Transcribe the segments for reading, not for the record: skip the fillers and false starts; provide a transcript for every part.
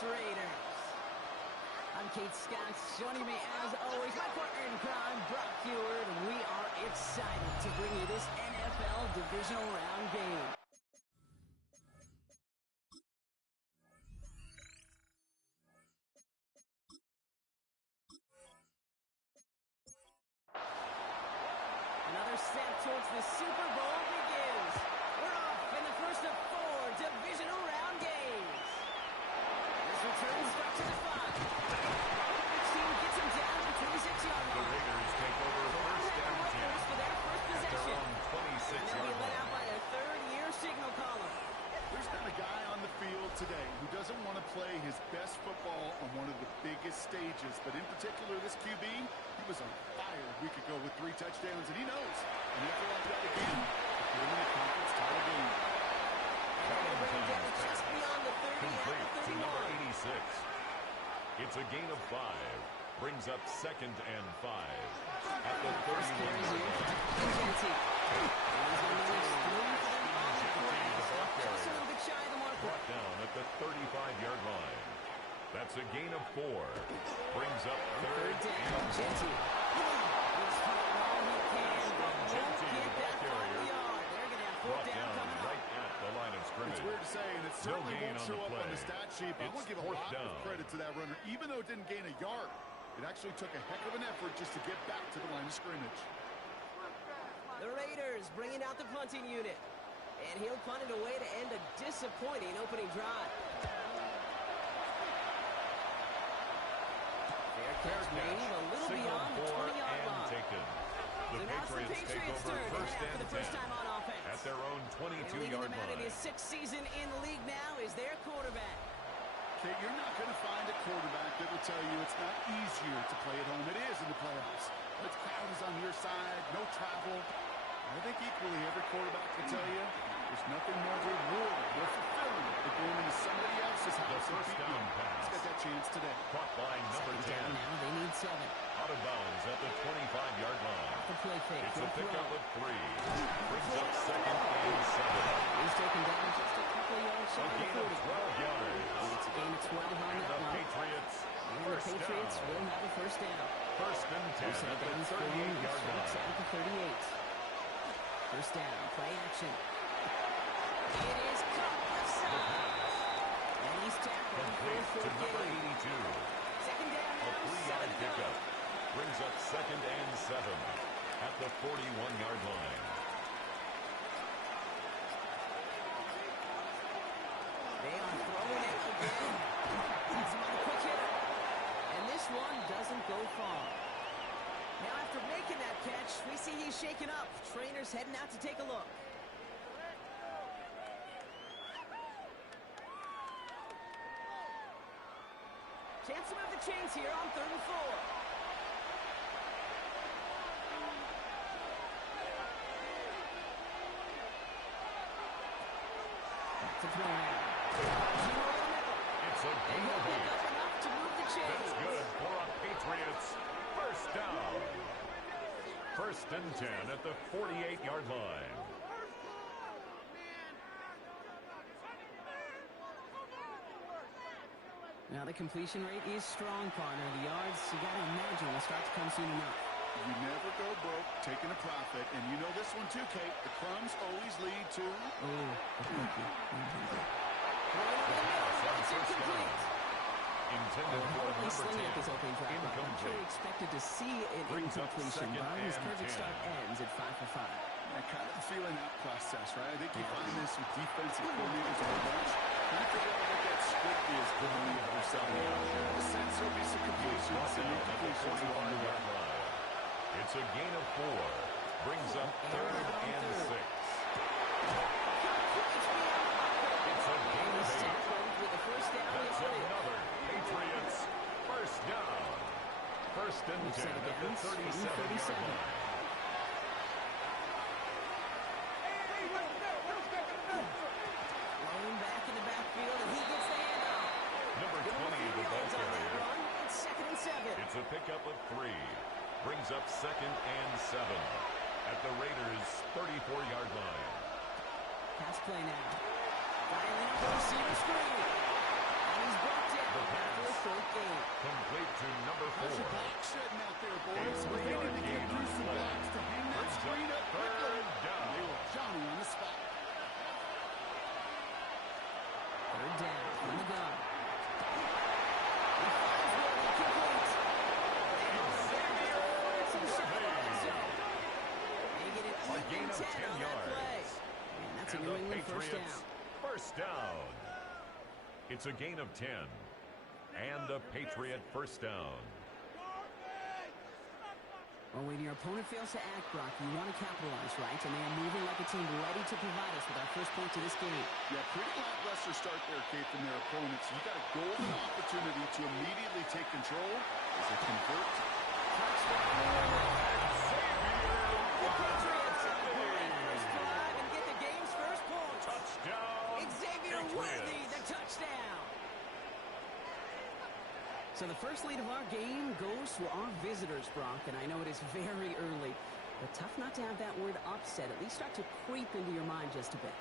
Vegas Raiders. I'm Kate Scott. Joining me as always, my partner in crime, Brock Heward. And we are excited to bring you this NFL Divisional Round game. Another step towards the Super Bowl begins. We're off in the first of 4 Divisional Round games. This return starts at the 5. Each team gets him down at the 26-yard line. The Raiders take over first down Raiders for their first at possession. their own 26-yard They'll be let line. out by their third-year signal caller. There's not a guy on the field today who doesn't want to play his best football on one of the biggest stages. But in particular, this QB, he was on fire a week ago with 3 touchdowns, and he knows. And after like that again, put him in a conference title game. And they're going to bring him down just beyond the 30 at Complete the to 31. number 86. It's a gain of 5. Brings up 2nd and 5. At the 31 yard line. Genty. He's going to manage 3 for them on the ground. Just a little bit shy of the marker. Brought down at the 35-yard line. That's a gain of 4. Brings up 3rd down. and 1. Genty. He's trying all he can, but won't Genty, get the that ball final carrier. yard. They're going to have 4th Brought down down coming up. right at the line of It's scrimmage. weird to say, and it certainly gain won't on show the up on play. the stat sheet, but I'm going to give a 4th lot down. of credit to that runner. Even though it didn't gain a yard, it actually took a heck of an effort just to get back to the line of scrimmage. The Raiders bringing out the punting unit. And he'll punt it away to end a disappointing opening drive. Fair catch made a little Signal beyond the for 20-yard and line. taken. The So now it's the Patriots take Patriots' over turn to first head out for and the first 10 time on offense. at their own And leading 22-yard them out in line. his 6th season in the league now is their quarterback. Okay, you're not going to find a quarterback that will tell you it's not easier to play at home. It is in the playoffs. The crowd is on your side, no travel. I think equally every quarterback will tell you there's nothing more rewarding, more fulfilling than going into somebody else's house and first beating down them. pass. He's got that chance today. Caught by number 10. Down now, they need 7. Out of bounds at the 25-yard line. The play fake. It's a They'll pickup throw. of 3. Brings up 2nd and 7. He's taken down just a couple of yards A shy of gain the of 40. 12 yards. It's a gain of 12 on And that the one. Patriots And the first Patriots down. will have a first down. First and 10 at the 38-yard Starts line. at the 38. First down, play action. It is caught left side. And he's tackled for Complete to a number gain. 82. Second down A now, 3-yard 7 to go. pickup. Brings up 2nd and 7 at the 41-yard line. They are throwing it again. He's on a quick hitter. And this one doesn't go far. Now after making that catch, we see he's shaken up. Trainer's heading out to take a look. Chance to move the chains here on 3rd and 4. To throw now. It's a And gain he'll of pick 8. up enough to move the chains. That's good for a Patriots first down. First and 10 at the 48-yard line. Now the completion rate is strong, partner. The yards, you got to imagine, will start to come soon enough. You never go broke taking a profit. And you know this one too, Kate. The crumbs always lead to... Oh, the cookie. It's incomplete. Intended for Hopefully number slinging at this 10. opening drive. I'm sure Incomplete. expected to see an Brings up incompletion, 2nd but his and perfect 10. start ends at 5 for 5. Yeah, kind of a feeling out process, right? I think you find this with defensive coordinators a whole bunch. Trying to figure out what that split is going the other side. In a sense, there'll be some completions and incompletions along the way. 41-yard line. It's a gain of 4. Brings up 3rd and 6. It's a gain of 8. With the first down, That's another Patriots first down. First and 10 at the 37-yard line. Lane back in the backfield, and he gets the handoff. Number 20, the ball Yards on that carrier. run. It's 2nd and 7. It's a pickup of 3. Brings up 2nd and 7 at the Raiders' 34-yard line. Pass play now. Dialing up the receiver screen. And he's brought down. The to number 4. How's your back shedding out there, A boys? They 3-yard need to get gain through on some play. blocks to hang that Brings up screen up quickly. third down. They were Johnny on the spot. Third down from the gun. He finds Willie, complete. Some shot in the zone. Making it A gain even of 10 10 on that play. yards. And that's a And New the England first Patriots, down. first down. It's a gain of 10. And a Patriot first down. Well, when your opponent fails to act, Brock, you want to capitalize, right? And they are moving like a team ready to provide us with our first point to this game. Yeah, pretty lackluster start there, Kate, from their opponents. You got a golden opportunity to immediately take control as they convert. The Patriots on a great first drive and get the game's first point. Touchdown. Xavier Patriots. Worthy, the touchdown. So the first lead of our game goes to our visitors, Brock, and I know it is very early, but tough not to have that word upset at least start to creep into your mind just a bit.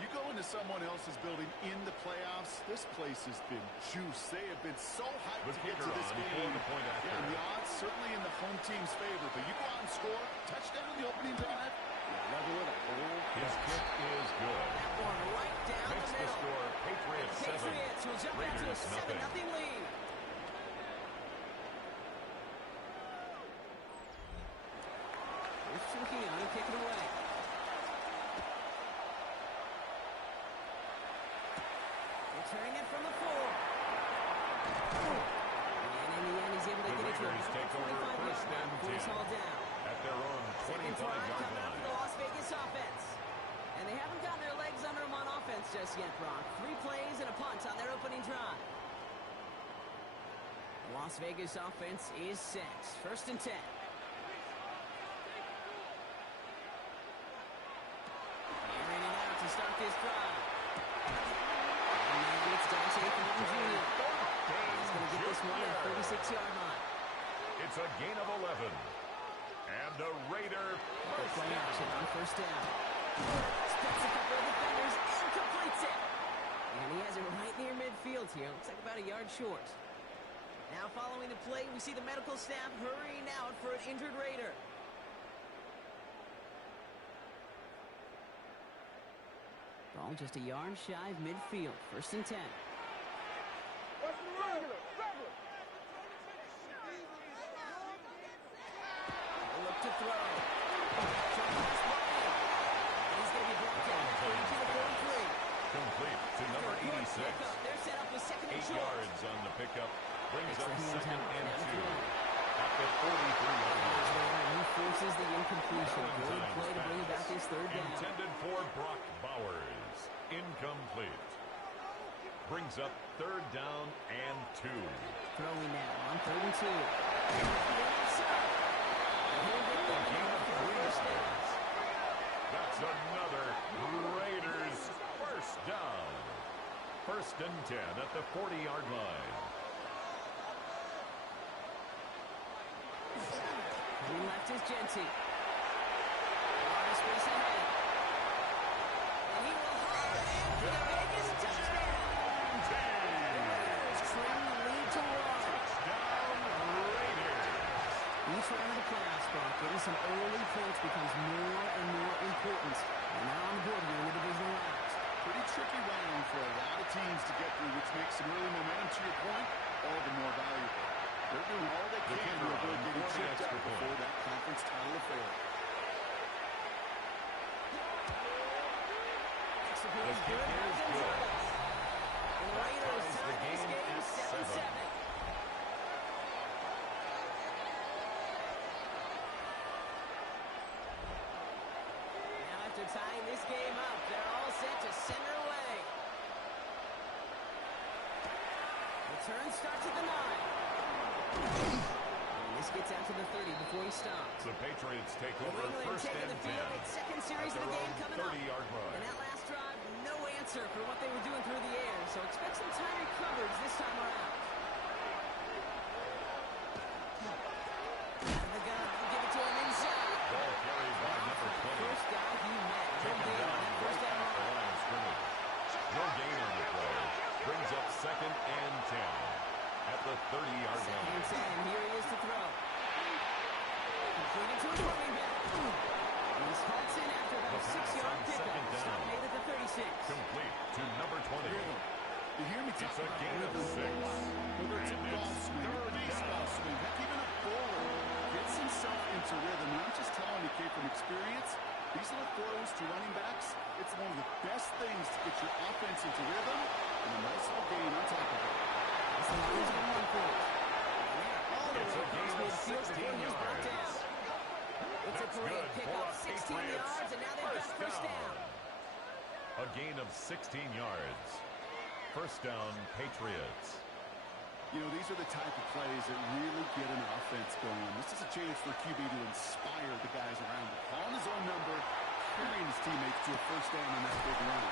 You go into someone else's building in the playoffs, this place has been juiced. They have been so hyped The to get to kicker this on game. for the point after. Yeah, and the odds certainly in the home team's favor, but you go out and score, touchdown in the opening drive, you level it up. His kick is good. That one right down Makes the the middle. score Patriots 7. Patriots will jump out to a Raiders 7-0 nothing. lead. First looking on and kick it away. Returning it from the 4. And in the end, he's able to The get it to Raiders take over 25 first yard and line before he's 10 hauled down. at their own Second drive 25-yard coming up for the line. Las Vegas offense. And they haven't gotten their legs under them on offense just yet, Brock. 3 plays and a punt on their opening drive. The Las Vegas offense is set. First and 10. Airing it out to start this drive. And now it's Dante Thornton Jr. He's going to get this one at the 36-yard line. It's a gain of 11. And a Raider first Play action down. on first down. Splits a couple of defenders and completes it. And he has it right near midfield here. Looks like about a yard short. Now following the play, we see the medical staff hurrying out for an injured Raider. Ball just a yard shy of midfield. First and 10. Look to throw. And he's going to be brought down at 32-43. Complete to number 86. They're set up with second and 8 short. yards on the pickup. Brings Takes up the hand second out. and Now 2 throw. at the 43-yard line. He forces the incompletion. Good play to bring about this third down. Intended for Brock Bowers. Incomplete. Brings up third down and 2. Throwing now on third and 2. That's another Raiders first down. First and 10 at the 40-yard line. Coming left is Genty. A lot of space ahead. And he will haul it in for the biggest touchdown. The Raiders trim the lead to 1. Touchdown Raiders. Each round of the playoffs, Brock, getting some early points becomes more and more important. And now on the board here in the divisional round. Pretty tricky round for a lot of teams to get through, which makes some early momentum, to your point, all the more valuable. They're doing all they can to avoid getting chipped out before that conference title affair. Executing The kick good is by good. Gonzalez. And the Raiders ties the tie this game game at 7. 7-7. Now after tying this game up, they're all set to send her away. Return starts at the 9. And this gets out to the 30 before he stops. The Patriots take New over England first taking and the 10 field. Its second series at of the their game own coming up. 30-yard And line. that last drive, no answer for what they were doing through the air. So expect some timely coverage this time around. Out of the gun, they'll give it to him inside. Ball carried by number 20. First down, he met. No Taken gain down on that first right down at the run. line of scrimmage. No gain on the play. Brings up second and 10 at the 30-yard Second line. and 10. Here he is to throw. Completed to his running back. He's halts in after about a 6-yard pickup. Stop made at the 36. Complete to number 20. You hear me talk It's a about gain of rhythm. 6. Whether it's a And golf it's swing, a third baseball down. swing, heck, even a bowler gets himself into rhythm. And I'm just telling you, kid, from experience, these little throws to running backs, it's one of the best things to get your offense into rhythm and a nice little gain on top of it. That's the line is going to run for it. It's a gain of 16 yards. It's a That's great good for pickup. a 16 Patriots yards, and now they've got first down. A gain of 16 yards. First down, Patriots. You know, these are the type of plays that really get an offense going. This is a chance for QB to inspire the guys around him. Calling his own number, carrying his teammates to a first down in that big run.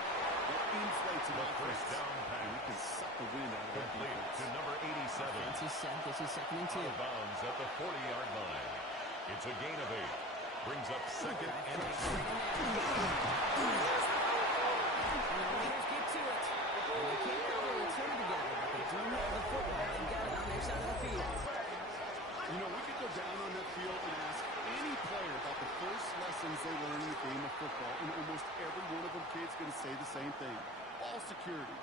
That inflates an The offense. first down And it can pass. suck the wind out of that Complete defense. to number 87. This is set. This is second and Out 2. of bounds at the 40-yard line. It's a gain of 8. Brings up second and 2. And the Raiders get to it. And they can't cover a return together, but they do have the football and got it on their side of the field. You know, we could go down on that field and ask any player about the first lessons they learned in the game of football, and almost every one of them kids going to say the same thing. Ball security.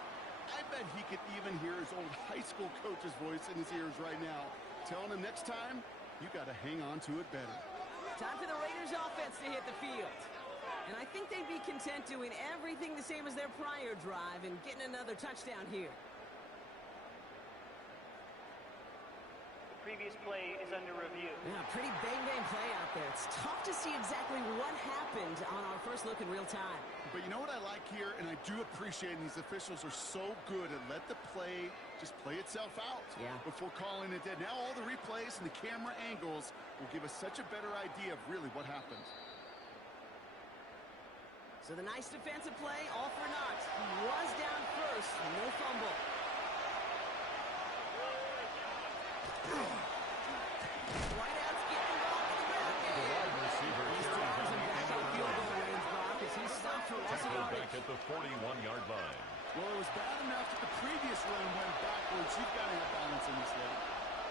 I bet he could even hear his old high school coach's voice in his ears right now, telling him next time, you got to hang on to it better. Time for the Raiders offense to hit the field. And I think they'd be content doing everything the same as their prior drive and getting another touchdown here. The previous play is under review. Yeah, pretty bang-bang play out there. It's tough to see exactly what happened on our first look in real time. But you know what I like here, and I do appreciate, and these officials are so good at let the play just play itself out before calling it dead. Now all the replays and the camera angles will give us such a better idea of really what happened. So the nice defensive play, all for naught. He was down first, no fumble. Whiteout's getting involved in the ground The game. wide receiver He's carries drives on him the back end out of field goal around. range, Brock, as he's stopped for loss of Tackled yardage. back at the 41-yard line. Well, it was bad enough that the previous run went backwards. You've got to have balance in this league.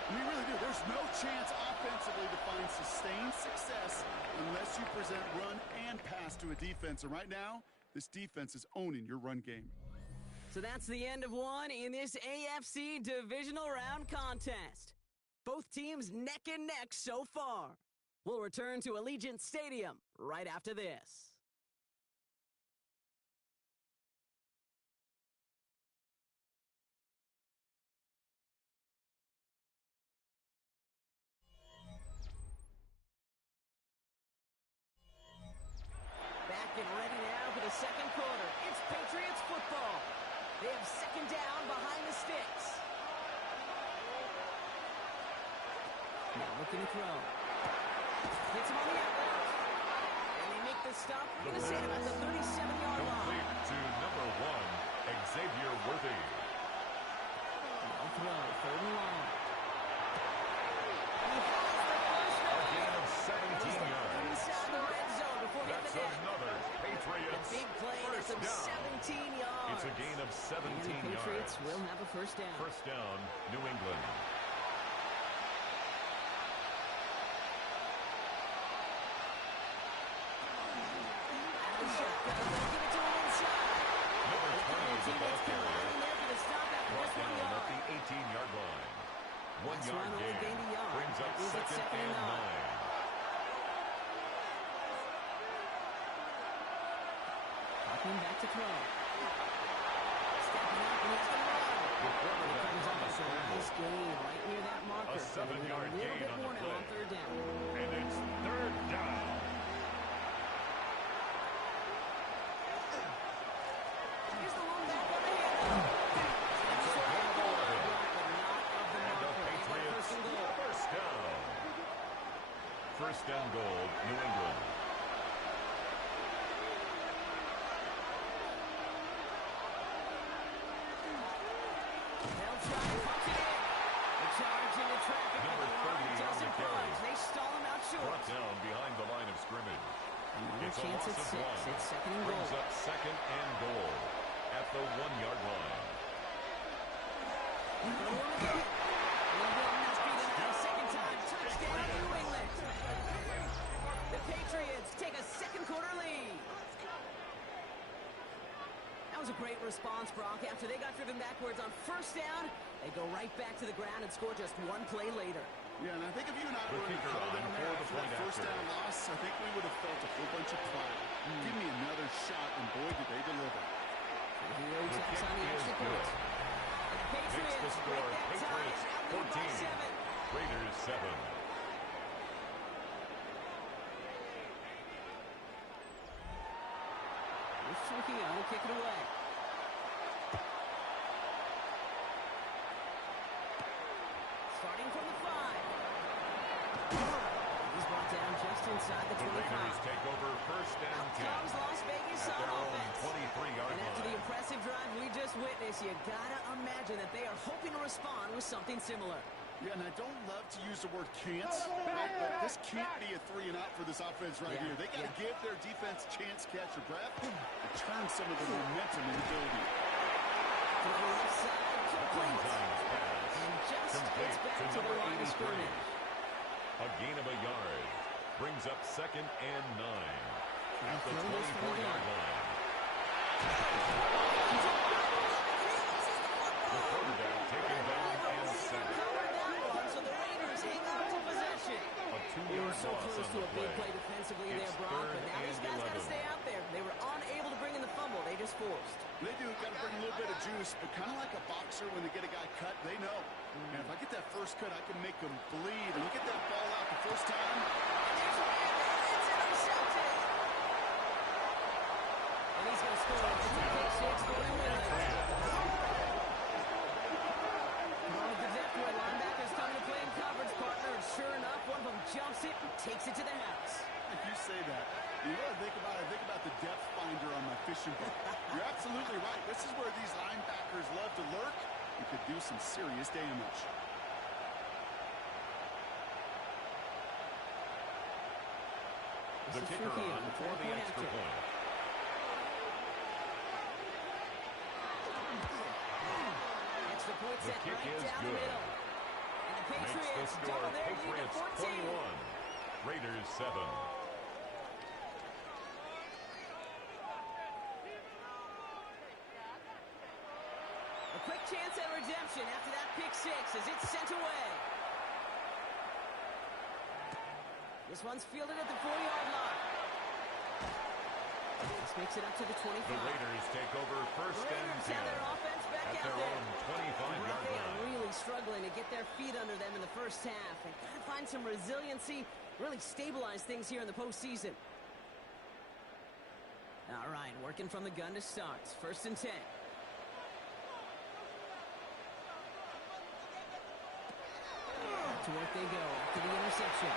We really do. There's no chance offensively to find sustained success unless you present run and pass to a defense. And right now, this defense is owning your run game. So that's the end of one in this AFC divisional round contest. Both teams neck and neck so far. We'll return to Allegiant Stadium right after this. Back and ready now for the second quarter. It's Patriots football. They have second down behind the sticks. Now looking to throw. Hits him on the outlet. And they make the stop. I'm going to say about the 37-yard line. Complete to number 1, Xavier Worthy. Now throw. Third and long. And he has the first A down. gain of 17 yards. Inside the red zone before hitting That's the net. another The Patriots big play first gets him down. 17 yards. It's a gain of 17 And the Patriots yards. will have a first down. First down, New England. Out of the shotgun. They'll give it to him inside. Number 20 is the ball carrier. In there for the stop after Brought just 1 down at yard. the 18-yard line. That's 1 yard right, only gain. gained a yard. Brings up That is at second and 9. Popping back to throw. Stepping up, and he's going to run. The He quarterback comes on up the with a scramble. nice gain right near that marker. A 7-yard A little gain bit on more the now on play. third down. And it's third down. Here's the one back on the handoff. It's a gain of 11. But not of the And the marker. They got Patriots first and goal. first down. First down goal, New England. They'll try to pump it in. The charge into traffic. Number 30 on the carry. They stall him out short. Brought down behind the line of scrimmage. Another It's a chance loss at of 6. 1. It's second and Brings goal. up second and goal at the 1-yard line. Throw him again. response, Brock. After they got driven backwards on first down, they go right back to the ground and score just one play later. Yeah, and I think if you and I The were kicker huddled on down for there the after that point first after. down loss, I think we would have felt a whole bunch of pride. Give me another shot, and boy, did they deliver. Here The tacks kick on the is extra good. point. And the Makes the Patriots score break that tie Patriots and now lead by 14, 7. Raiders 7. Here's Trujillo will kick it away. Starting from the 5. He's brought down just inside the The 25. Raiders take over first and Out 10 comes Las Vegas at on their own offense. 23-yard And after the line. impressive drive we just witnessed, you gotta imagine that they are hoping to respond with something similar. Yeah, and I don't love to use the word can't, right? But this can't be a 3 and out for this offense right here. They got to give their defense a chance to catch their breath and turn some of the momentum into building. To the left side, complete. Times pass. And just Complete gets back to to the number line of 83. scrimmage. A gain of a yard. Brings up second and 9 at the throw this from the 24-yard gun. line. The quarterback taken down and sacked. Covered that one, so the Raiders hang on to possession. A They 2-yard were so loss close on to the a big play. play defensively It's there, Brock, but third now these and guys got to 11. stay out there. They were unable to bring in the fumble. They just forced. They do got to bring a little bit of juice, but kind of like a boxer when they get a guy cut, they know. And if I get that first cut, I can make them bleed. And you get that ball out the first time. It's intercepted. And he's going to score. It's a pick six for the win. With the depth where linebackers coming to play in coverage, partner, and sure enough, one of them jumps it and takes it to the house. If you say that, you know what I think about? I think about the depth finder on my fishing boat. You're absolutely right. This is where these linebackers love to lurk. You could do some serious damage. The kicker on for the extra point. Extra point The set kick right is down the good. middle. And the Makes the Patriots score double their lead to Patriots 14. 21, Raiders 7. A quick chance at redemption after that pick six as it's sent away. This one's fielded at the 4-yard line. This makes it up to the 25. The Raiders take over first and Raiders 10 have their offense back at out their there. own 25-yard They are line. really struggling to get their feet under them in the first half. They got to find some resiliency, really stabilize things here in the postseason. All right, working from the gun to start. First and 10. To work they go after the interception.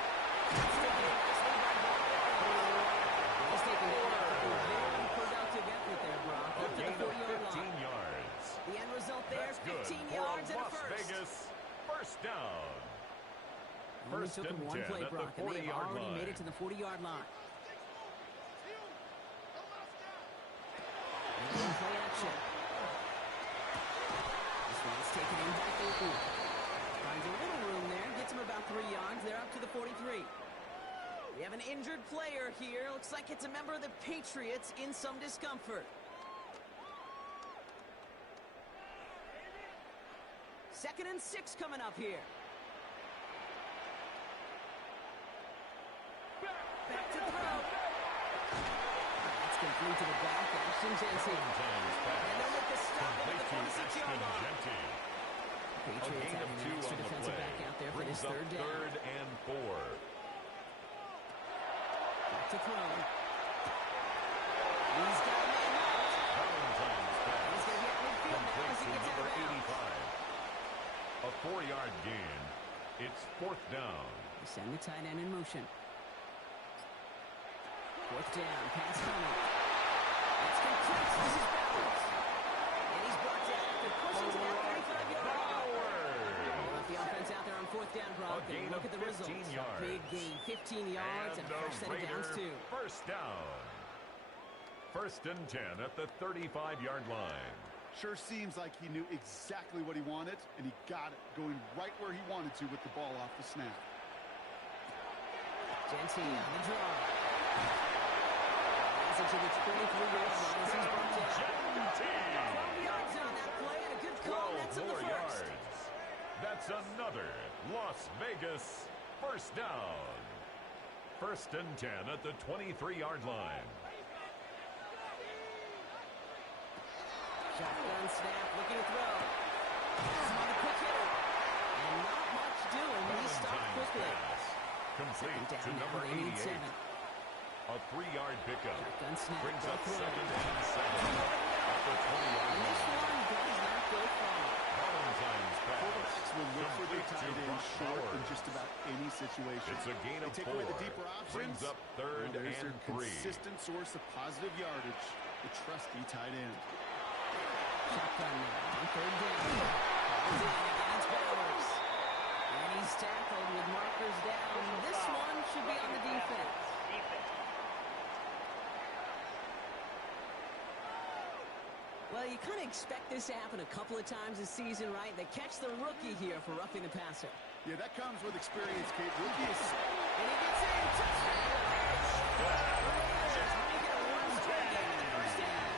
He's taken very productive effort there, Brock. A Up to the gain of 40-yard 15 line. yards. The end result there, That's good 15 for yards a and a Las first. Vegas first down. Only First took them and one 10 play, at the Brock, and they've 40-yard already line. made it to the 40-yard line. And play action. This one's taken in back over. Finds a little room there, gets him about 3 yards. They're up to the 43. We have an injured player here. Looks like it's a member of the Patriots in some discomfort. Second and 6 coming up here. Back to throw. That's complete to the back. Ashton Jensen. Times pass. And they'll make the stop at Complete the to 46-yard Ashton line. Genty. Patriots A gain of having 2 an extra on the defensive play. back out there for Brings this up third down. third and 4. Back to throw. He's got a man out. Valentine's pass. He's going to get midfield now Complete as he to gets out number of bounds. 85. A 4-yard gain. It's fourth down. They send the tight end in motion. Fourth down, pass coming. That's complete. This is Bowers. And he's brought down after pushing to that 35-yard line. Well, the offense out there on fourth down, Brock. A gain And look of at the 15 results. yards. Big gain, 15 yards and a the fresh set of downs, Raider too. first down. First and 10 at the 35-yard line. Sure seems like he knew exactly what he wanted, and he got it, going right where he wanted to with the ball off the snap. Genty on the draw. Passes to the 23-yard line as he's brought down. 12 yards on that play and a good call. 12 That's in the more first. yards. That's another Las Vegas first down. First and 10 at the 23-yard line. Shotgun snap, looking to throw. Pass on the quick hitter. And not much doing. He stopped quickly. Pass. Complete Second to down number now, they need 88. 7. A 3-yard pickup. Shotgun snap, Brings go up through. second and 7 at the 20-yard And this line. one does not go far. Valentine's pass. Quarterbacks will look for their Complete to tight end Brock short in Bowers. just about any situation. It's a gain of They take 4. away the deeper options. Brings up third Well, there's and their 3. consistent source of positive yardage, the trusty tight end. Shotgun now on third down. Ball's in against Bowers. And he's tackled with markers down. This one should be on the defense. Well, you kind of expect this to happen a couple of times this season, right? They catch the rookie here for roughing the passer. Yeah, that comes with experience, Kate. Rookies. And he gets in. Touchdown! Raiders make it a one-score game in the first half.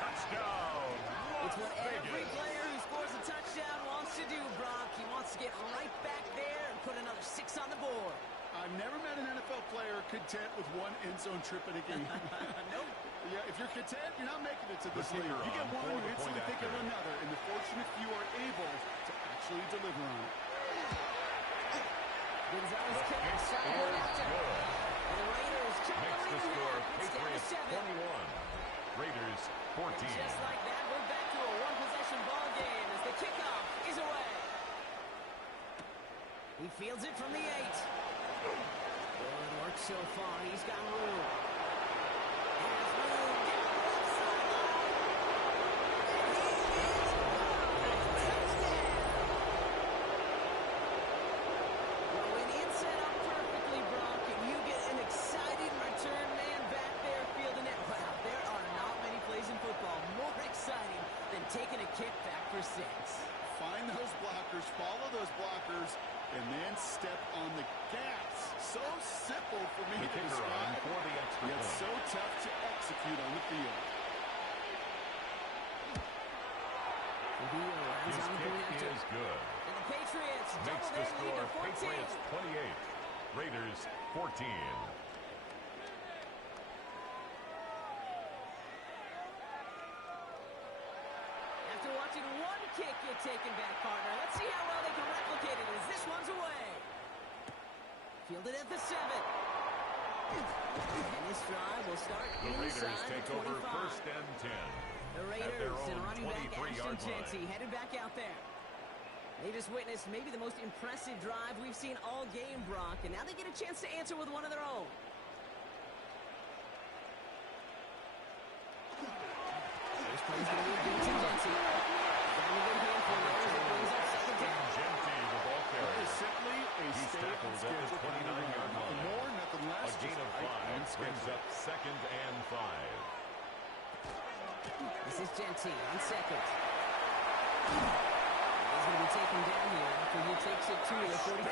Touchdown. It's what Las every Vegas. player who scores a touchdown wants to do, Brock. He wants to get right back there and put another 6 on the board. I've never met an NFL player content with one end zone trip in a game. Nope. Yeah, if you're content, you're not making it to this The league. kicker You get on one, for you the instantly point think of after. another, and the fortunate few are able to actually deliver on it. Gonzalez The kick, kick side is one after. good. And the Raiders check the Makes the lead in score half. It's down to Patriots 7. 21. Raiders 14. Just like that, we're back to a one-possession ball game as the kickoff is away. He fields it from the 8. Good work so far. He's got room. Has room down the left sideline. Touchdown. Well, when it's set up perfectly, Brock, and you get an exciting return man back there fielding it, wow, there are not many plays in football more exciting than taking a kick back for 6. Find those blockers, follow those blockers, and then step on the gas. So simple for me The to kicker on describe, for the extra yet point. so tough to execute on the field. Trujillo lands His on the point kick after. is good. And the Patriots Makes double the their lead score to 14. Patriots 28. Raiders 14. After watching one kick get taken back, partner, let's see how well they can replicate it as this one's away. Fielded at the 7. And this drive will start The Raiders inside take the 25. over first and 10. The at their Raiders and own running back 23-yard Ashton line. Jeanty headed back out there. They just witnessed maybe the most impressive drive we've seen all game, Brock, and now they get a chance to answer with one of their own. First play's going to be a contingency. Got a good handful there as it brings up second down. Genty, the ball It carrier. is simply a He's stay on tackled at his schedule. 29-yard Nothing line. more, nothing less. A gain just of right on 5 brings schedule. up second and 5. This is Genty on second. He's going to be taken down here after he takes it to the 45.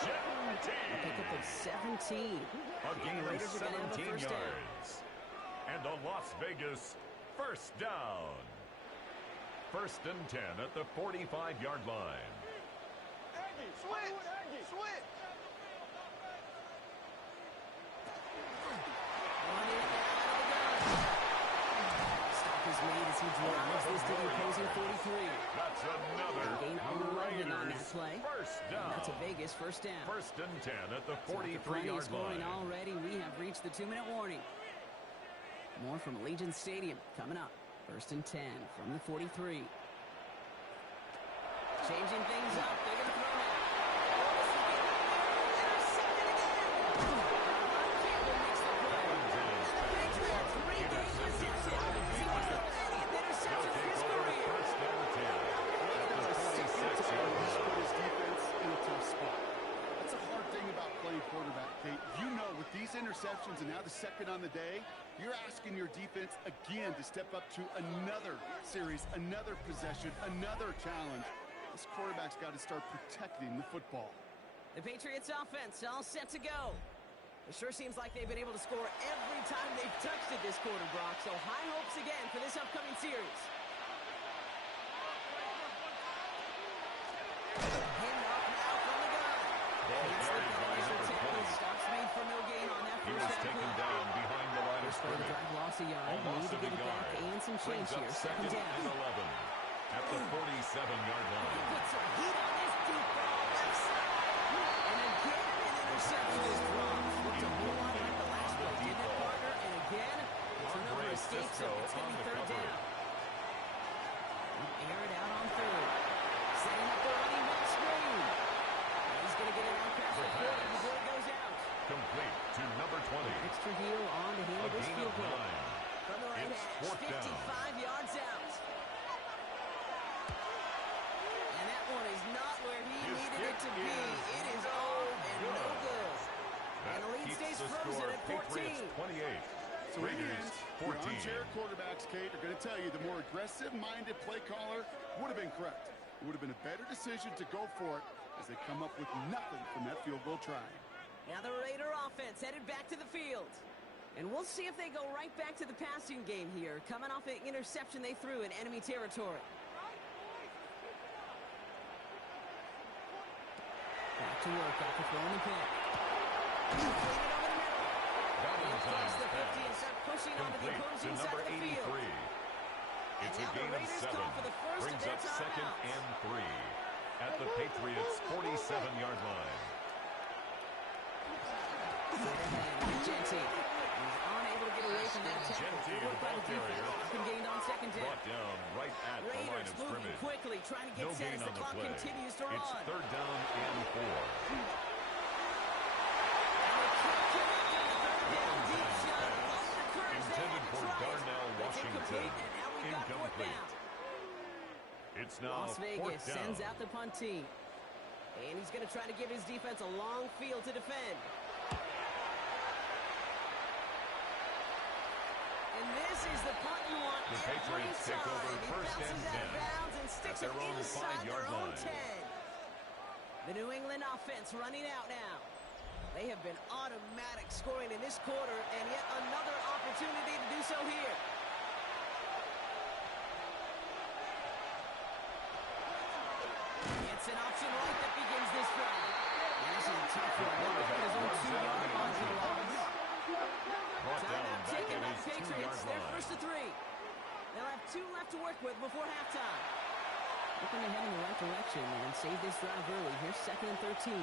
Genty. A pickup of 17. A And gain the of Raiders are going to have a 17 first down. yards. And a Las Vegas first down. First and 10 at the 45-yard line. On it now out of the gun. Stop is made as he drives this to the opposing 43. That's another Gain 11 on that Raiders play. first down. That's a Vegas first down. First and 10 at the Plenty of 43-yard scoring line. already. We have reached the 2-minute warning. More from Allegiant Stadium coming up. First and 10 from the 43. Changing things up. They're going to throw now. Intercepted again. Ron Campbell makes the play. And the Patriots regain possession. He was the 30th interception of his career. First and 10 at the 46-yard He's line. put his defense in a tough spot. That's a hard thing about playing quarterback, Kate. You know, with these interceptions and now the second on the day, you're asking your defense again to step up to another series, another possession, another challenge. This quarterback's got to start protecting the football. The Patriots offense all set to go. It sure seems like they've been able to score every time they've touched it this quarter, Brock. So high hopes again for this upcoming series. Hand off now from the gun. Can't slip that initial tackle. Stops made for no gain on that He first was down taken play. down behind the line of First play of the scrimmage. drive, loss a yard. A We loss need to of get a it back yard. and some change Brings up here. Second second down. and 11 at the 47-yard He line. puts some heat on this deep ball left side. And again, an interception is dropped. Looked a whole lot like the last play, didn't it, partner? And again, it's another escape, so it's going to be third down. Air it out on third. Setting up the running back screen. And he's going to get it out past the 40 before it goes out. Complete to number 20. Extra heel on to handle A this gain field of goal. 9. From the right It's hash, fourth down. 55 yards out. And that one is not where he His needed it to kick be. is It is old and no good. That And the lead keeps stays the frozen score. at 14. Patriots 28. So in the Raiders end, your 14. armchair quarterbacks, Kate, are going to tell you the more aggressive-minded play caller would have been correct. It would have been a better decision to go for it as they come up with nothing from that field goal try. Now the Raider offense headed back to the field. And we'll see if they go right back to the passing game here, coming off an interception they threw in enemy territory. Back to work after throwing the pick. Clean it over the middle. They'll cross the 50 and start pushing onto the Complete to opposing side number of the field. 83. It's a now the gain of Raiders 7. call for the first of Brings their up second timeouts. and 3 at the Patriots 47-yard line. Straight ahead, Genty. He's unable to get away from that tackle. Genty, Good work by the the ball defense. carrier. Up and gained on second down. Brought down right at the line Raiders of moving scrimmage. quickly, trying to get No set gain as the on the clock play. continues to run. It's third down and 4. And they kick him up in the third down deep shot. All the courage they Intended had to for try it. Darnell It's Washington. incomplete, and now we got fourth Incomplete. down. It's now Las Vegas fourth down. sends out the punt team. And he's going to try to give his defense a long field to defend. And this is the punt you want The every Patriots take time. over It first bounces and out of 10 bounds and sticks at their it own inside 5-yard their own line. 10. The New England offense running out now. They have been automatic scoring in this quarter, and yet another opportunity to do so here. It's an option right that begins this drive. And this is a tough one. Look at his own 2-yard line for the loss. Brought down Timeout back taken at by his the Patriots. 2-yard They're line. first to 3. They'll have 2 left to work with before halftime. Looking to head in the right direction and save this drive early. Here's second and 13.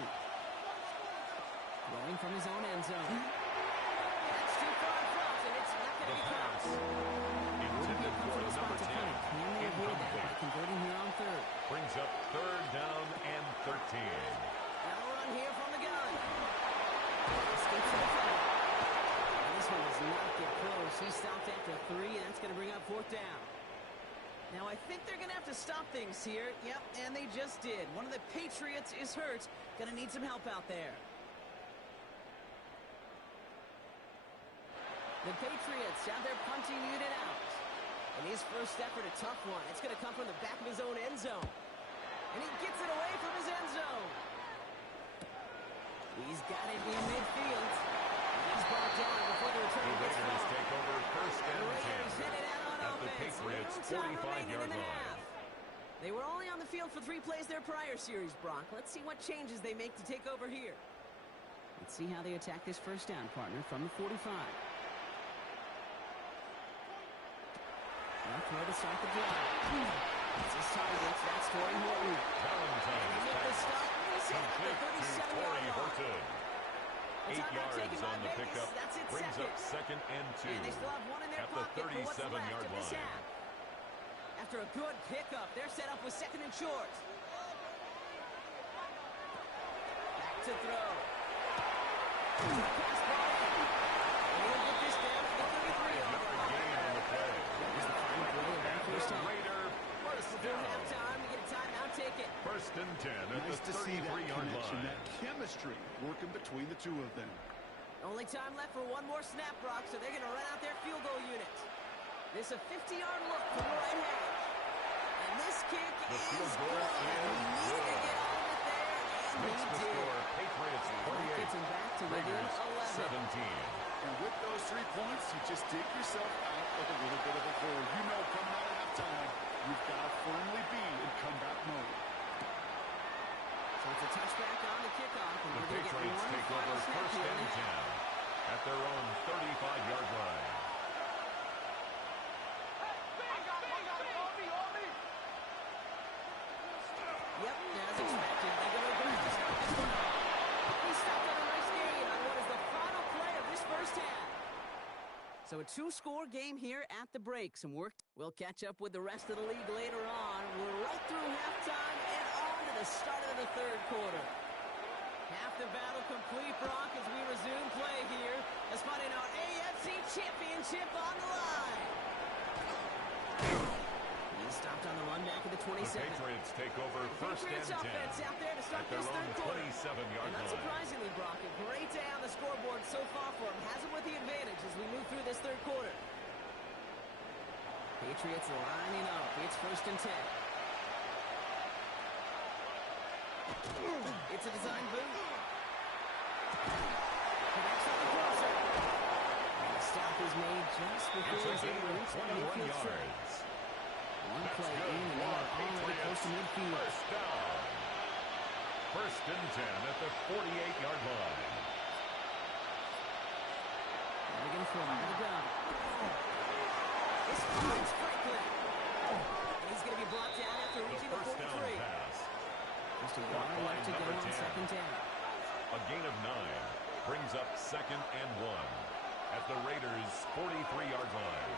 Throwing from his own end zone. That's too far in front, and it's not going to The be pass caught. intended for Comfortable spot number to 10. punt it. Can they avoid that by converting here on third? Brings up third down and 13. Now a run here from the gun. Escapes the defender. And this one does not get close. He stopped after 3, and that's going to bring up fourth down. Now I think they're going to have to stop things here. Yep, and they just did. One of the Patriots is hurt. Going to need some help out there. The Patriots have their punting unit out. And his first effort, a tough one. It's going to come from the back of his own end zone. And he gets it away from his end zone. He's got it in midfield. He's brought down before the return The gets Raiders far. take over first The and Raiders 10 headed out on at the offense. Patriots' Little time remaining 45-yard in the line. half. They were only on the field for 3 plays their prior series, Brock. Let's see what changes they make to take over here. Let's see how they attack this first down, partner, from the 45. Left throw to start the drive. It's his target. That's Torrey Horton. Valentine And he is with the passed. stop. He's hit at the Complete to 37-yard Torrey line. Horton. A 8 timeout yards taken by on the Vegas. pickup. That's it, Brings second. up second and 2 And they still have 1 in their at the pocket for what's left 37-yard of this line. half. After a good pickup, they're set up with second and short. Back to throw. Pass ball in. And he'll get this down at the 33-yard Another line. gain on the play. Here's the final play of that And first the half. Raider first Before down. halftime to get a timeout taken. First and 10 at Nice the to see that 33-yard connection, line. that chemistry working between the two of them. Only time left for 1 more snap, Brock, so they're going to run out their field goal unit. This a 50-yard look from the right hash. And this kick The is field good. goal He is needed to good. get all of it there, and Makes he the did. score Patriots Look 28, gets him back to within Raiders 11. 17. And with those 3 points, you just dig yourself out of a little bit of a hole. You know coming out of halftime, you've got to firmly be in comeback mode. So it's a touchback on the kickoff, and The we're going to get Patriots one take final over snap first here in and the half. 10 at their own 35-yard line. Yep, as expected, they go to Burns to start this one off. He stopped on a nice gain on what is the final play of this first half. So a 2-score game here at the break. Some work. We'll catch up with the rest of the league later on. We're right through halftime and on to the start of the third quarter. Half the battle complete, Brock, as we resume play here. As putting our AFC Championship on the line. He stopped on the run back at the 27. The Patriots take over first and Patriots 10 offense out there to start at their this own third quarter. 27-yard And not line. surprisingly, Brock, a great day on the scoreboard so far for him. Has it with the advantage as we move through this third quarter. Patriots lining up. It's first and 10. It's a design boot. Connects on the crosser. And the stop is made just before It's a he's able to gain reach of that 21 midfield strip. yards. One That's play good in, and they for are already close to Patriots. midfield. First down. First and 10 at the 48-yard line. They're going to throw him to the ground. This finds Franklin. And he's going to be blocked down after The reaching the first down 43. pass. Just a Clock yard left to go line on number 10. second down. A gain of 9 brings up second and 1 at the Raiders' 43-yard line.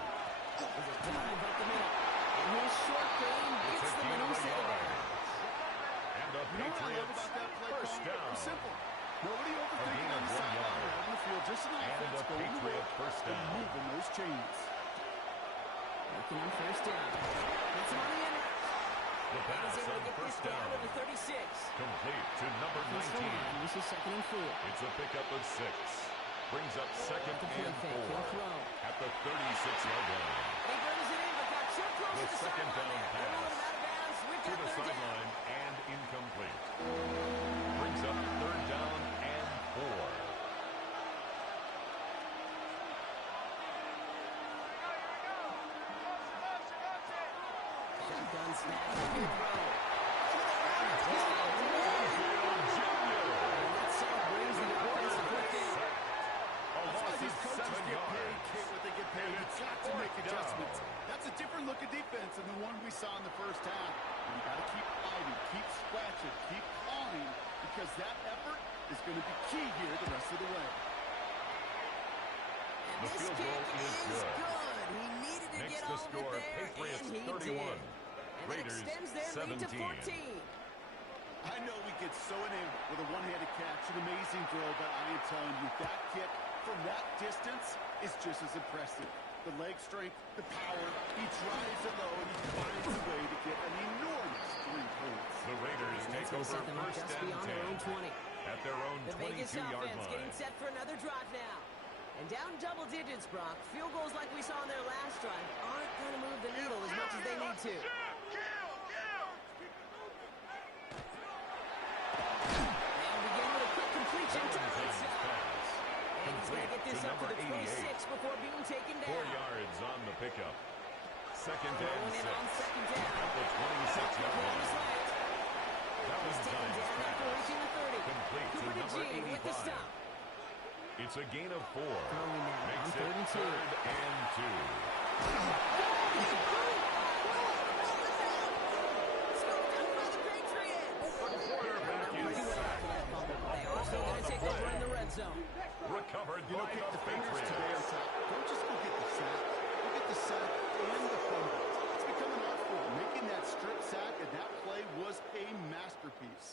There's a dive up the middle. And his short game It's gets a them gain a of new a set of yard. downs. And the You know what I love Patriots about that play first call? down. It's simple. Nobody gain overthinking of on the 1 sideline yard. or on the field. Just an And offense a going to Patriot work first and down. moving those chains. Working on first down. Gets him on the end. The And pass he's able on to get this first down down. to the 36. Complete to number This 19. line, this is second and 4. It's a pickup of 6. Brings up second The play and fake. 4 He'll throw. at the 36-yard line. He brings it in, but got too close The to the second sideline down there. They're rolling him pass out of bounds with To that the third down. sideline and incomplete. Brings up third down and 4. Shotgun snap. Good throw. And that sack brings the offense to fourth down. A That's why loss of these coaches 7 get paid, yards. Kate, what they get paid. And You've it's got to make fourth adjustments. down. That's a different look at defense than the one we saw in the first half. And you got to keep fighting, keep scratching, keep clawing, because that effort is going to be key here the rest of the way. And The this field kick goal is is good. good. He needed to Makes get the all of score it there, Patriots and he 31. did. And Raiders that extends their lead to 17. 14. I know we get so enamored with a one-handed catch, an amazing throw, but I am telling you, that kick from that distance is just as impressive. The leg strength, the power, he drives it low, and he finds a way to get an enormous 3 points. The Raiders And take that's going to over set them up first just and beyond 10 their own 20. at their own The Vegas 22-yard offense line. getting set for another drive now. And down double digits, Brock. Field goals like we saw in their last drive aren't going to move the needle as much as they need to. They'll begin with a quick completion to the right Valentine's side. pass. And he's going to get this to up to the number 88. 26 before being taken 4 down. yards on the pickup. Second and Throwing it 6 on second down. at the 26-yard Pull on his line. right. He's taken Valentine's down after pass. reaching the 30. Complete to Cooper number DeJean with the 85. stop. It's a gain of 4. Throwing now on Makes third it and 2. third and 2. Quarterback is sacked. They are still going to take over in the red zone. Recovered You know, by Kate, the defenders today on Patriots. top, don't just go get the sack. Go get the sack and the fumble. It's become an art form. Making that strip sack and that play was a masterpiece.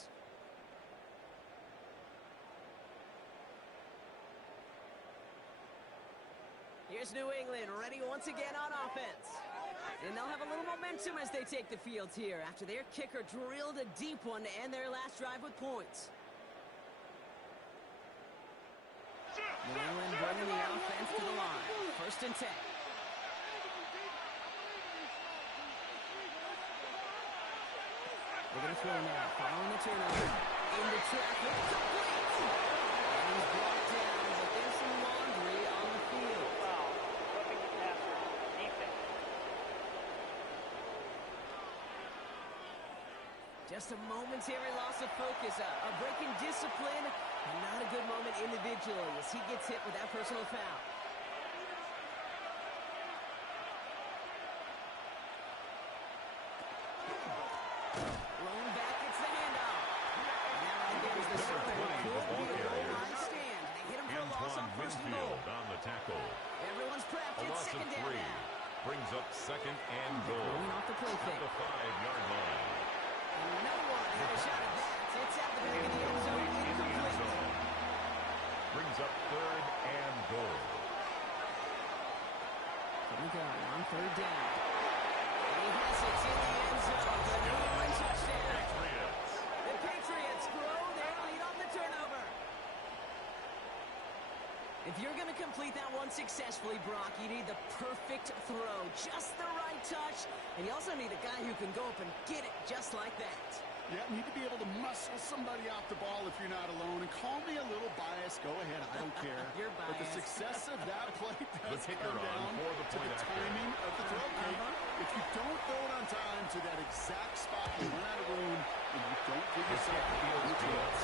Here's New England ready once again on offense. And they'll have a little momentum as they take the field here after their kicker drilled a deep one to end their last drive with points. New England bringing the offense to the line. First and 10. They're going to throw now, following the turnover. Into traffic, complete. And he's brought down, but there's some laundry on the field. Foul. Roughing the passer. Defense. Just a momentary loss of focus, a break in discipline, and not a good moment individually as he gets hit with that personal foul. Blown back, it's the handoff. And now right there's the serve. Could be a goal line stand. They hit him for a loss on Antoine first and goal. Winfield on the tackle. Everyone's prepped. A It's loss of second down 3. now. Brings up second and goal. Going off the play At fake. the 5-yard line. And no one had a shot at that. It's at the back of the end zone. In the end Incomplete. zone. Brings up third and goal. From the gun on third down. And he has it in the end zone. The New England touchdown. Patriots. The Patriots grow their lead on the turnover. If you're going to complete that one successfully, Brock, you need the perfect throw. Just the right touch. And you also need a guy who can go up and get it just like that. Yeah, need to be able to muscle somebody off the ball if you're not alone. And call me a little biased. Go ahead. I don't care. You're But the biased. success of that play does The kicker come on down for the to point the after. timing of the throw. If you don't throw it on time to that exact spot, you run out of room, and you don't give yourself a good chance.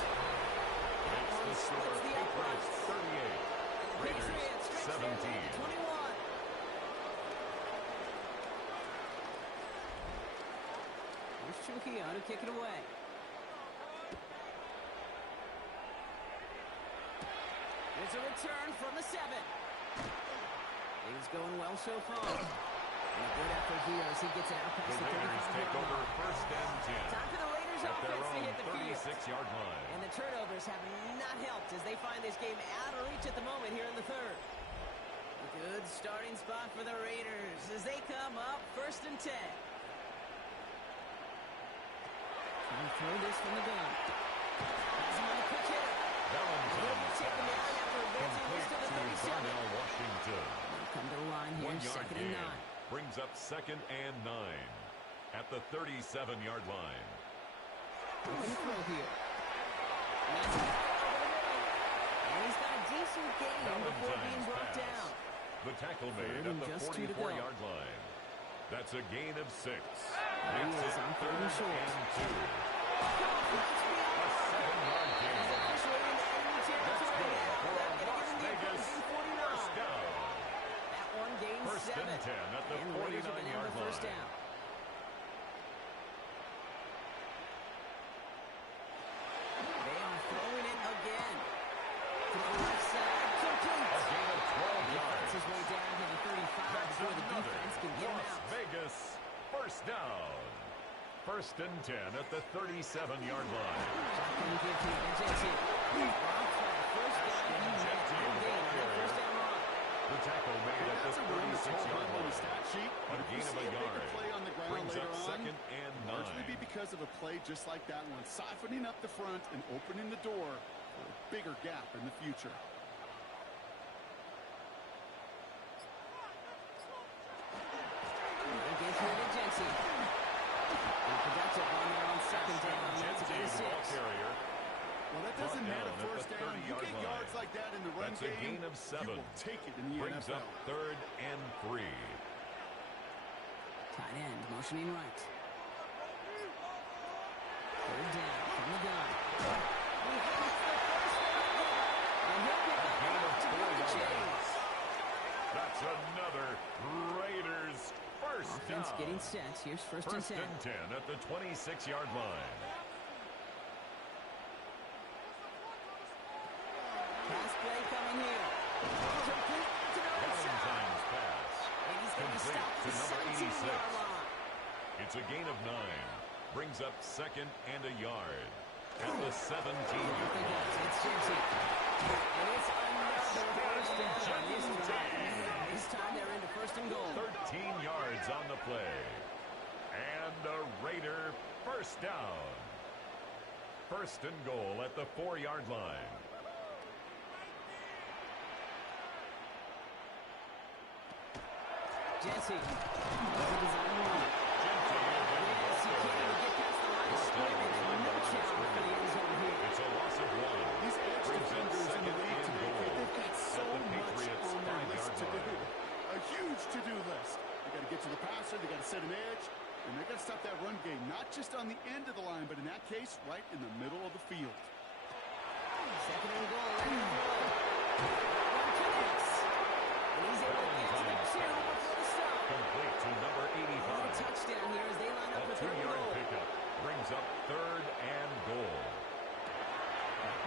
Makes the score. Splits the Patriots uprights. 38. Patriots Raiders stretch their lead 17. to 21. Here's Chukia to kick it away. There's a return from the 7. Things going well so far. And a good effort here as he gets it out The past the Raiders take 35-yard over line. first and 10. Time for the Raiders At their offense to own hit the field. 36-yard line. And the turnovers have not helped as they find this game out of reach at the moment here in the third. A good starting spot for the Raiders as they come up first and 10. Trying to throw this from the gun. Has him on the quick hitter. Valentine's Taken down after advancing this to the complete to 37. Darnell Washington. They'll come to the line here, 1 yard second and gain. 9. Brings up second and 9 at the 37-yard line. Open throw here. And that's it over the middle. And he's got a decent gain before being Valentine's brought pass. down. The tackle made Third at and the just 2 to go. 44-yard line. That's a gain of 6. He Makes is it on third and short. and 2. Let's be A honest. 7-yard He's gain. officially in enemy That's territory good now. for a They're Las gonna give him the Vegas opposing first 49. down. That one gains First 7. and 10 at the And Raiders are gonna have 49-yard the first line. down. They are throwing it again. To the left side, complete. A gain of 12 He yards. fights his way down to the 35 That's before the another defense can get him Las out. Vegas first down. First and 10 at the 37-yard line. Shotgun give to Jensen. Brock for the first down. He had no gain on that first down run. The tackle made at the That's a run that's 36-yard on the line. stat sheet. A If you gain of see a bigger yard. play on the ground Brings later up on, second and largely be 9. because of a play just like that one, siphoning up the front and opening the door for a bigger gap in the future. They give here to Jensen. And productive on there on second down. That's a gain of Jensen, the ball 6. carrier. Well, that doesn't Brought matter down at first the down. You 30-yard get line. yards like that in the run That's a game, gain of 7. you will take it in the Brings NFL. up third and 3. Tight end motioning right. Third down from the gun. He hits the first down. And he'll pick up Gain of to 4 move the yards. chains. That's another Raiders first Offense down. getting set. Here's first First and 10. and 10 at the 26-yard line. Pass play coming here. Complete to the right side. Valentine's pass. And he's going to be Complete stopped at to the number 17-yard line. It's a gain of 9. Brings up second and a yard at the 17-yard line. It's Jensen. And it's another first down. This time they're into first and goal. 13 yards on the play. And a Raider first down. First and goal at the 4-yard line. Jesse. With his own run. Yes, he can't even get past the line of scrimmage. No challenge for the end zone here. It's a loss of 1. These edge Brings up defenders in the second just on the end of the line, but in that case, right in the middle of the field. Second and goal. Ready to throw. One connects. And he's able to get to the 2 before the stop. Complete to number A 85. touchdown here as they line up A for third and 2-yard goal. pickup brings up third and goal.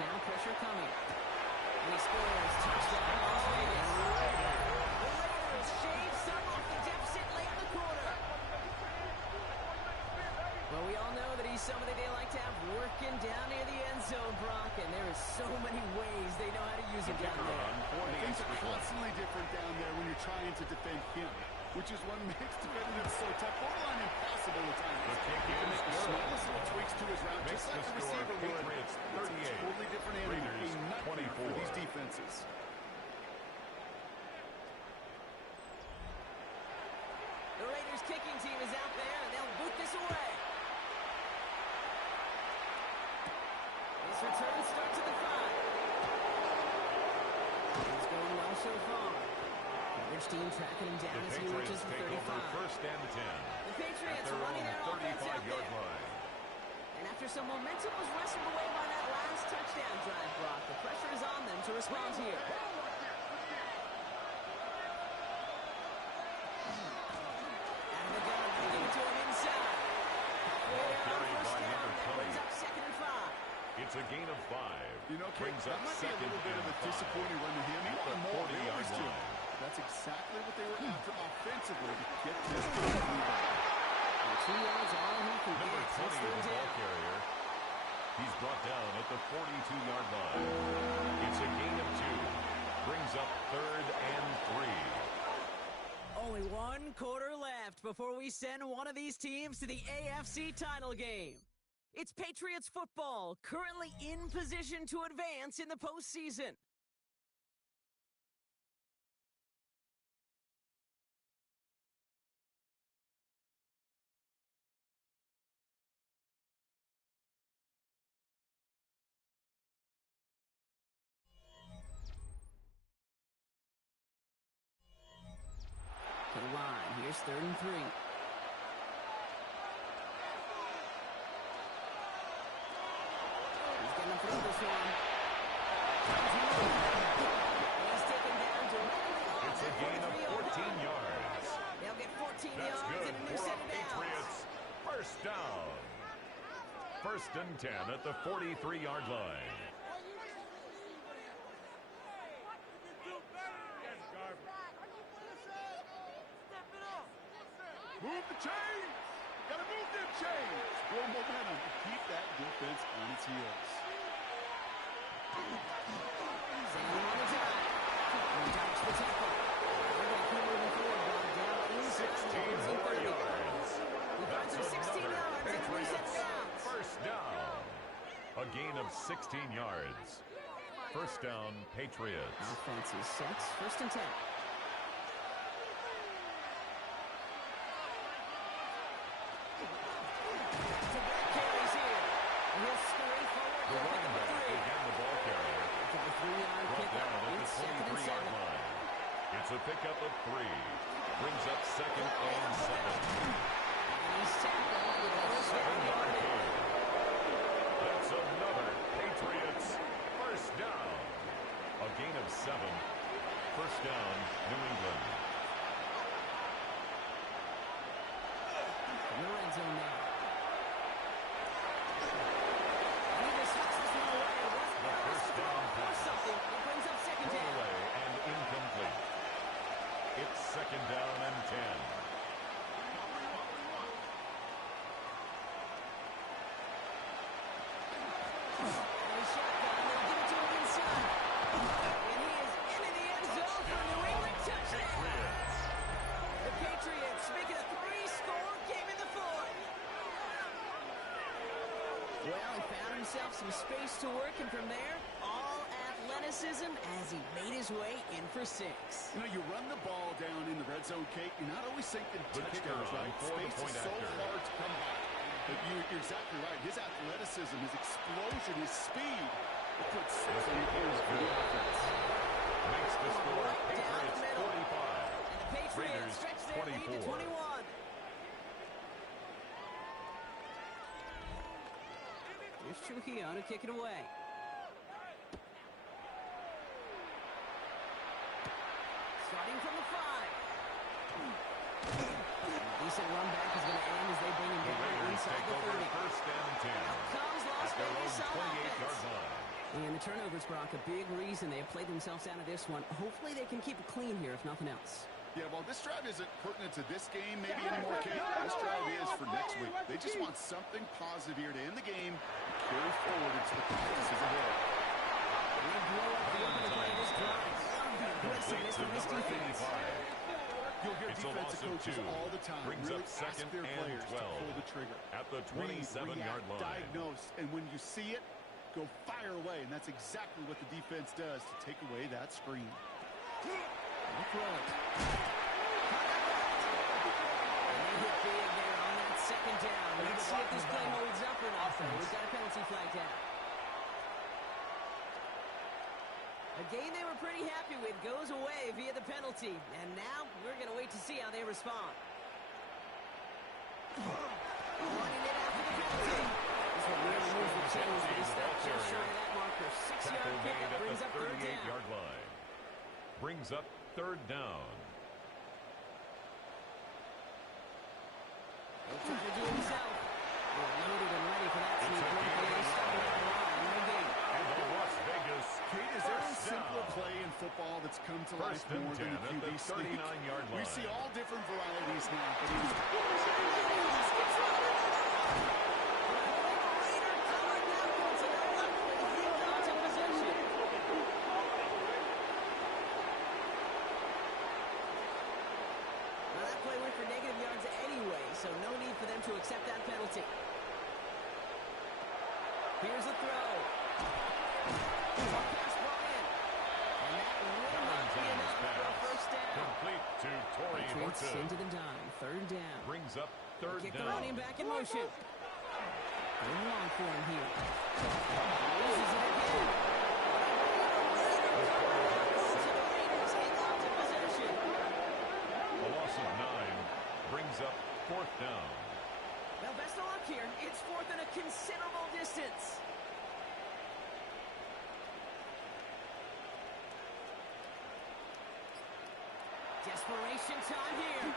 Now pressure coming. And he scores. Touchdown, Las Vegas. The Raiders shave some off the deficit late in the quarter. Well, we all know that he's somebody they like to have working down near the end zone, Brock, and there are so many ways they know how to use him down there. Things are constantly different down there when you're trying to defend him, which is what makes defending him so tough, borderline impossible at times. The kick He can is make the good. smallest little tweaks to his route, Makes just like the the score receiver would. Patriots It's a 38. totally different animal, Raiders a nightmare for 24. these defenses. The Raiders kicking team is out there, and they'll boot this away. This return starts at the 5. He's going well so far. Coverage team tracking him down The as he reaches Patriots the take over 35. first and 10. The At Patriots their running own their offense out 35-yard there. line. And after some momentum was wrestled away by that last touchdown drive, Brock, the pressure is on them to respond here. Out of the gun, they give it to him inside. Ball Halfway down, carried first by down, number that 20. brings up second and 5. It's a gain of 5. You know, Kate, brings that up might be a second little bit of and a 5. disappointing run to him. He At the wanted more. 40-yard They always do. line. That's exactly what they were after offensively to get this game moving. 2 yards are all he can Number get. 20 It's is third the ball down. carrier. He's brought down at the 42-yard line. It's a gain of 2. Brings up third and 3. Only one quarter left before we send one of these teams to the AFC title game. It's Patriots football, currently in position to advance in the postseason. To the line, here's third and 3. He's getting through this one. He's taken down directly on It's a that gain of 43-yard 14 line. yards. They'll get 14 That's yards good and a new for set a of downs. Patriots first down. First and 10 at the 43-yard line. Move the chains! Gotta move them chains! Build momentum to keep that defense on its heels. Sending him on the drive. And dodge the tackle. They're going to keep moving forward, Bob, down inside. 16 more yards. He finds him 16 Another yards and a new set of Patriots downs. first down. A gain of 16 yards. First down, Patriots. Offense is set. First and 10. Carries here. And he'll scurry forward. The They'll pick running up a back, 3. again the ball carrier, To the 3-yard brought pickup. down at the It's second and 23-yard 7. line. It's a pickup of 3. Brings up second and 7. And he's tackled with a first down 7-yard yardage. gain. That's another Patriots first down. A gain of 7. First down, New England. In the red zone now. And he just hucks this one away. The first down pass. Something. It brings up second Thrown down. away and incomplete. It's second down and 10. And he's shotgun. They'll give it to him inside. And he is into the end zone for a New England touchdown. Patriots. The Patriots making a 3-score game in the fourth. Well, he found himself some space to work, and from there, all athleticism as he made his way in for 6. You know, you run the ball down in the red zone, Kate, you're not always thinking The kicker touchdowns, on right? for the Space point is so after. hard to come by. But you're exactly right. His athleticism, his explosion, his speed, it puts 6 on the board for the offense. Makes the score Right down the Patriots middle. 45. And the Patriots Raiders stretch their lead to 24. 21. Here's Trujillo to kick it away. Starting from the 5. Decent run back is going to end as they bring him down inside the 30. First and 10. Out comes Las At their Vegas own on 28-yard offense. line. And the turnovers, Brock, a big reason they have played themselves out of this one. Hopefully they can keep it clean here, if nothing else. Yeah, well, this drive isn't pertinent to this game, maybe anymore, Kate. This drive is for next week. They just want something positive here to end the game and carry forward into the practices ahead. And they blow up the opening play of this drive. Love the aggressiveness from this defense. You'll hear It's a loss defensive of coaches 2. all the time Brings really up ask second their and players 12. to pull the trigger. At the Read, 27-yard react, line. diagnose, and when you see it, go fire away. And that's exactly what the defense does to take away that screen. They'll throw it. And they hit big there on that second down. Let's see if this play holds up or not. We've got a penalty flag down. A game they were pretty happy with goes away via the penalty. And now we're going to wait to see how they respond. Running it after the penalty. This one really moves the chains, but he stopped just short of that marker. 6-yard Tackle made pickup at brings the up third down. 38-yard line. Brings up third down. He'll try to do it himself. They're loaded and ready for that sneak. They stop it on the line. No gain. And the Las Vegas Kate, is there a first simpler down. play in football that's come to life First and more than 10 a at the QB sneak? 39-yard We line. see all different varieties now, but it was so no need for them to accept that penalty. Here's the throw. Pass ball in. And that will not be enough for a first down. Complete to Torrey Patriots Horton. into the dime. Third down. Brings up third Kick the down. running back in motion. Going long for him here. Loses it again. To the Raiders in lots of possession. A loss of 9 brings up fourth down. Well, best of luck here. It's fourth and a considerable distance. Desperation time here.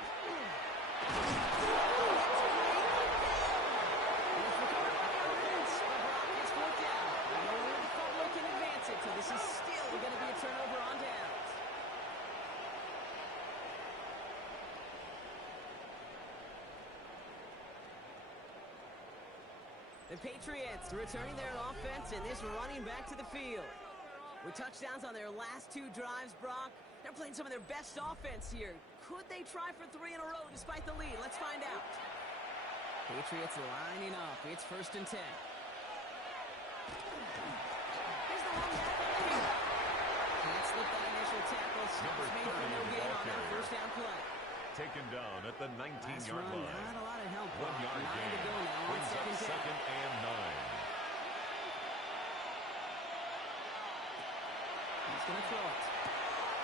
It's fourth down. The fumble can advance it, so this is still going to be a turnover on downs. The Patriots returning their offense and this running back to the field. With touchdowns on their last 2 drives, Brock, they're playing some of their best offense here. Could they try for 3 in a row despite the lead? Let's find out. Patriots lining up. It's first and 10. Here's the run back on the heel. Can't slip that initial tackle. Stops made for no gain on that first down play. Taken down at the 19-yard Last run, line. not a lot of help. 1 yard 9 gain. to go now on Brings up second down. second and 9. He's going to throw it.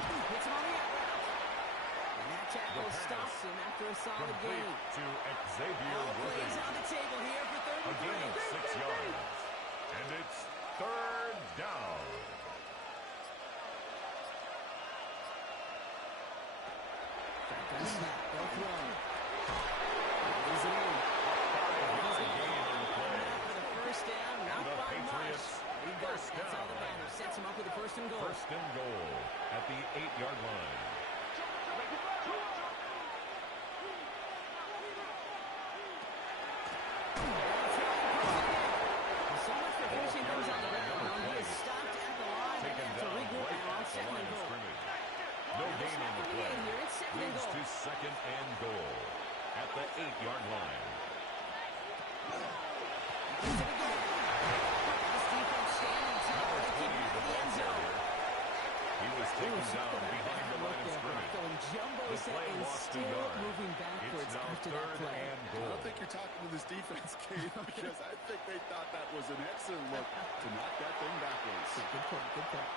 Hits him on the out route. And that tackle stops him after a solid Complete gain. to Xavier All Worthy. plays on the table here for third A and gain of 6 3. yards. And it's third down. Shotgun snap. They'll throw. Lays it in. 5-yard gain on the play. For the first down, not And the by much. Patriots We've got first that's all that down. matters. Sets him up with a first and goal. First and goal at the 8-yard line. So much for finishing things on the ground. He is stopped at the line. Taken To down regroup right now on at the second line and of goal. scrimmage. No gain on the play. Here, it's second and Leads goal. to second and goal at the 8-yard line. Does it again. This defense standing tall. They keep him out of the end zone. He was taken down behind the line of scrimmage. Going jumbo The set play and lost a still yard. moving backwards It's now after that third play. and I goal. don't think you're talking to this defense, Kate, because I think they thought that was an excellent look to knock that thing backwards. Good point, good point.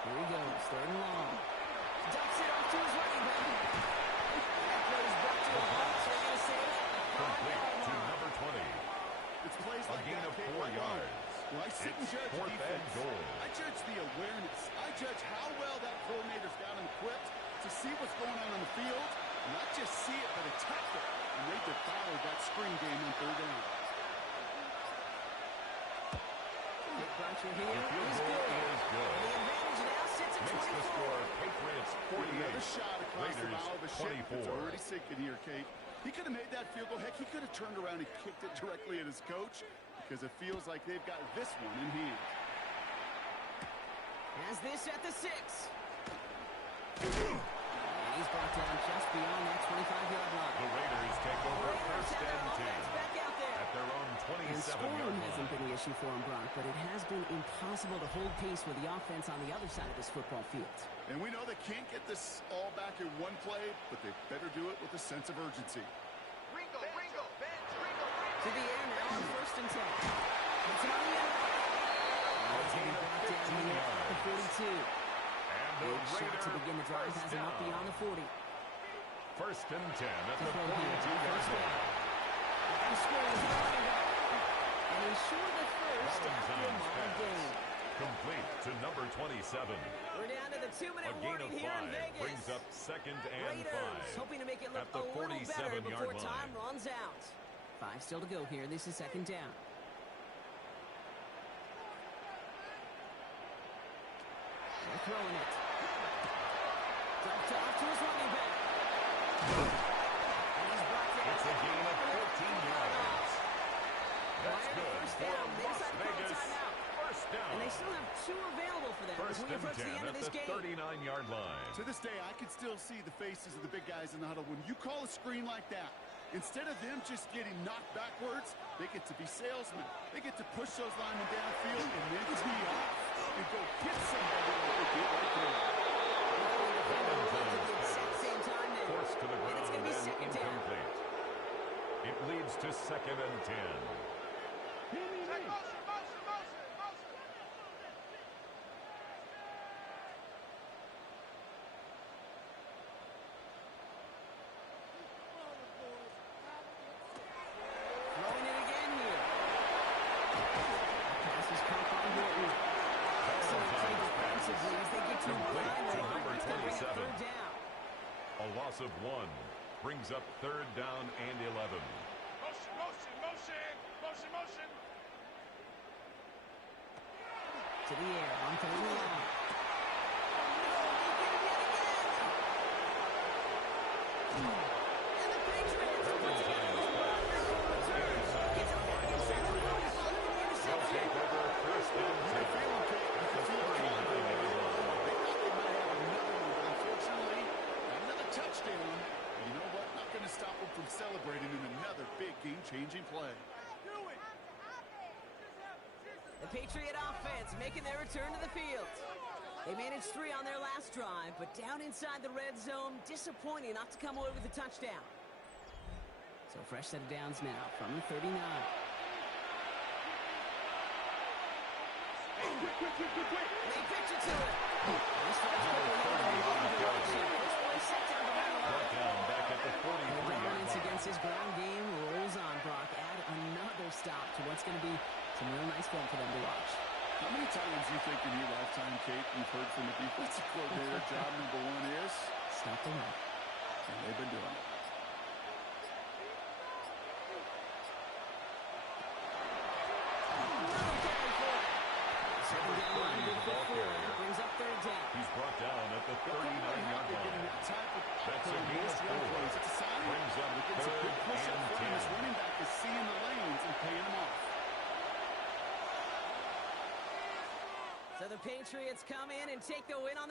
Here he goes, third and long. Dumps it off to his running back. That play is brought to a halt, so they're going to say that. Complete to number 20. Well, I sit and It's judge 4th and defense. goal. I judge the awareness. I judge how well that coordinator's got him equipped to see what's going on the field. Not just see it, but attack it. And they devoured that screen game on 3rd down. Kick launcher here The field is goal good. is good. And the advantage now sits at Makes the 24. score Patriots 48. Another shot across the Raiders bow of a ship. It's 24. already sinking here, Kate. He could have made that field goal. Heck, he could have turned around and kicked it directly at his coach because it feels like they've got this one in hand. Has this at the 6. And he's brought down just beyond that 25-yard line. The Raiders take over Raiders 1st have their and 10 offense back out there. at their own And 27-yard scoring line. hasn't been the issue for him, Brock, but it has been impossible to hold pace with the offense on the other side of this football field. And we know they can't get this all back in one play, but they better do it with a sense of urgency. To the air now on 1st and 10. It's on the end. A gain of 15 The yards. 42. And the Big shot to Raider begin the drive has him up first beyond down. the 40. 1st and 10 at To the throw here. 42-yard First line. down. And scoring is running back. And he's sure the first after a Valentine's long pass. game. Complete to number 27. We're down to the 2-minute A gain warning of here in 5 Vegas. brings up 2nd and Raiders 5. hoping to make it look at the a little better 47-yard before time line. runs out. 5 still to go here. This is 2nd down. They're throwing it. Dumped off to his running back. And he's brought down. It's a gain of 14 yards. That's Wired good first for down. They Las decided to call a Vegas. timeout. First down. And they still have 2 available for them as First we and approach the 10 end of at this the game. 39-yard line. To this day, I can still see the faces of the big guys in the huddle. When you call a screen like that, instead of them just getting knocked backwards, they get to be salesmen. They get to push those linemen downfield and then tee off and go hit somebody like they did right there. Valentine's pass. Same time now. Forced to the And ground it's going to be and 2nd down. incomplete. It leads to 2nd and 10. Throwing it again here. Pass is caught by Horton. Excellent play defensively as they get to the Complete line. to It's number going to bring up 27. 3rd down. A loss of 1 brings up 3rd down and 11. To the air on 3rd and long. And the Patriots put together a wonderful return. It's on the inside of the 40 following the They'll interception. take over 1st and 10 at the 39-yard line. They thought they might have another one, but unfortunately, another touchdown. You know what? Not going to stop them from celebrating in another big game-changing play. The Patriot offense making their return to the field. They managed 3 on their last drive, but down inside the red zone, disappointing not to come away with a touchdown. So fresh set of downs now from the 39. Quick. They pitch it to him. This drive's quickly headed in the wrong direction. First play set down to run Brought away. down back at the The 43-yard dominance line. against his ground game rolls on, Brock. Add another stop to what's going to be some real nice film for them to watch. How many times do you think in your lifetime, Kate, you've heard from the defensive coordinator, job number 1 is? Stop the run. And they've been doing it. Another carry for it. Second down line, good for 4. That brings up 3rd down. He's brought down at the 39-yard line. That's a gain of 4. It's a sign. Brings up It's a good 3rd push up and front. His 10. running back is seeing the lanes and paying them off. So the Patriots come in and take the win on